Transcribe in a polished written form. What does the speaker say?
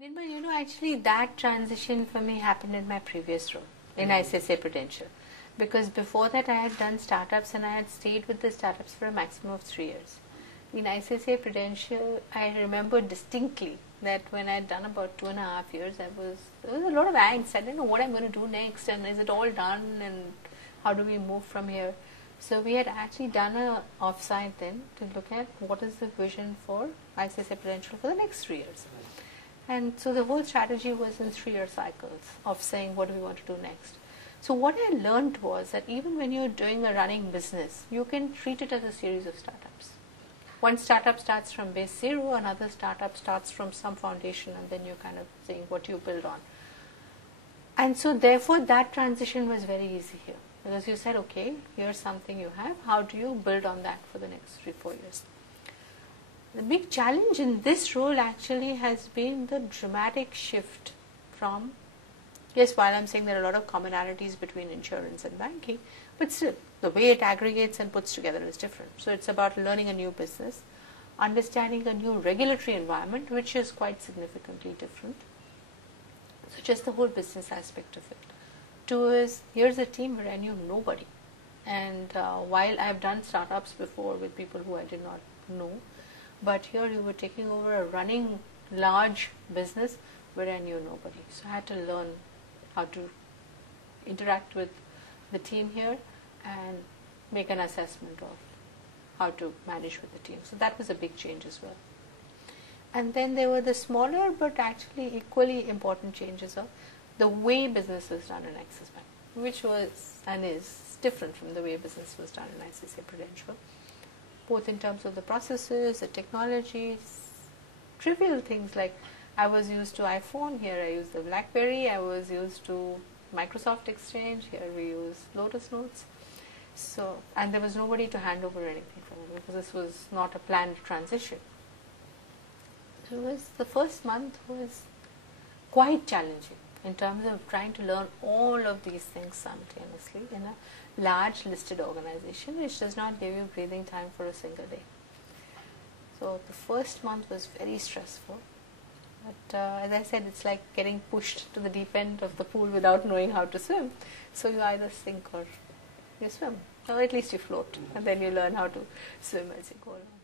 Nirmal, actually that transition for me happened in my previous role in ICICI Prudential. Because before that I had done startups and I had stayed with the startups for a maximum of 3 years. In ICICI Prudential, I remember distinctly that when I had done about 2.5 years, there was a lot of angst. I didn't know what I'm going to do next and is it all done and how do we move from here. So we had actually done a offsite then to look at what is the vision for ICICI Prudential for the next 3 years. And so the whole strategy was in 3-year cycles of saying what do we want to do next. So what I learned was that even when you're doing a running business, you can treat it as a series of startups. One startup starts from base zero, another startup starts from some foundation, and then you're kind of saying what you build on. And so therefore that transition was very easy here. Because you said, okay, here's something you have, how do you build on that for the next 3-4 years? The big challenge in this role actually has been the dramatic shift from, yes, while I'm saying there are a lot of commonalities between insurance and banking, but still, the way it aggregates and puts together is different. So it's about learning a new business, understanding a new regulatory environment, which is quite significantly different. So just the whole business aspect of it. 2 is, here's a team where I knew nobody. And while I've done startups before with people who I did not know, but here you were taking over a running large business where I knew nobody. So I had to learn how to interact with the team here and make an assessment of how to manage with the team. So that was a big change as well. And then there were the smaller but actually equally important changes of the way business is done in Axis Bank, which was and is different from the way business was done in ICICI Prudential, both in terms of the processes, the technologies, trivial things like I was used to iPhone, here I use the BlackBerry, I was used to Microsoft Exchange, here we use Lotus Notes. So, and there was nobody to hand over anything for me because this was not a planned transition. So it was, the first month was quite challenging in terms of trying to learn all of these things simultaneously in a large listed organization which does not give you breathing time for a single day. So the first month was very stressful. But as I said, it's like getting pushed to the deep end of the pool without knowing how to swim. So you either sink or you swim, or at least you float, and then you learn how to swim as you go along.